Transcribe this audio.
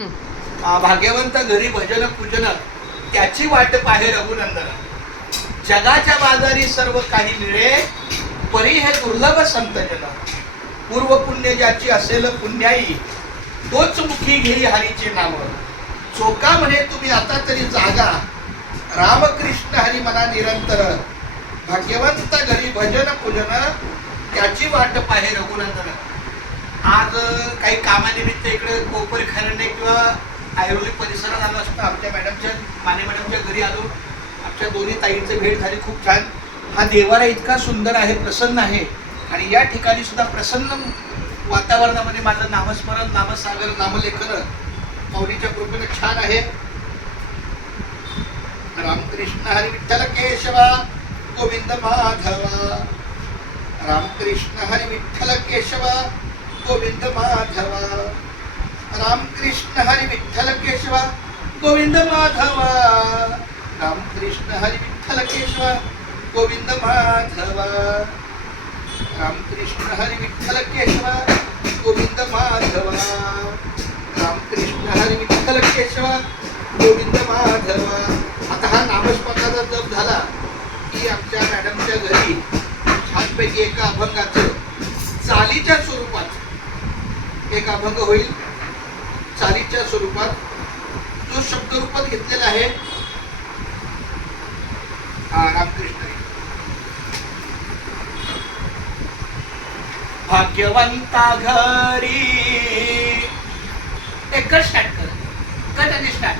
हं. भाग्यवंत घरी भजन पूजन त्याची वाट पाहे रघुनंदन. जगाच्या बाजारी सर्व काही मिळे, परी हे दुर्लभ संतजन. पूर्व पुण्य ज्याची असेल पुण्याई, तोच मुखी घेई हरीचे नाम. चोका म्हणे तुम्ही आता तरी जागा, रामकृष्ण हरी मना निरंतर. भाग्यवंत घरी भजन पूजन त्याची वाट पाहे रघुनंदन. आज काही कामानिमित्त इकडे कोपरी खरंडे किंवा ऐरोली परिसरात आलो असतो. आमच्या मॅडमच्या माने मॅडमच्या घरी आलो. आमच्या दोन्ही ताईंची भेट झाली, खूप छान. हा देवारा इतका सुंदर आहे, प्रसन्न आहे. आणि या ठिकाणी सुद्धा प्रसन्न वातावरणामध्ये माझं नामस्मरण, नामसागर, नामलेखन माऊलीच्या कृपेने छान आहे. रामकृष्ण हरी विठ्ठल केशवा गोविंद माधवा. रामकृष्ण हरी विठ्ठल केशवा गोविंद माधवा. रामकृष्ण हरी विठ्ठल केशवा गोविंद माधवा. रामकृष्ण हरी विठ्ठल केशवा गोविंद माधवा. रामकृष्ण हरी विठ्ठल केशवा गोविंद माधवा. रामकृष्ण हरी विठ्ठल केशवा गोविंद माधवा. आता हा नामस्मरणाचा जप झाला की आमच्या मॅडमच्या घरी छानपैकी एका अभंगाचं चालीच्या स्वरूपात एक अभंग होईल. चालीच्या स्वरूपात जो शब्दरूपात घेतलेला आहे. रामकृष्ण. भाग्यवंता घरी एकच स्टार्ट कर, कट आणि स्टार्ट.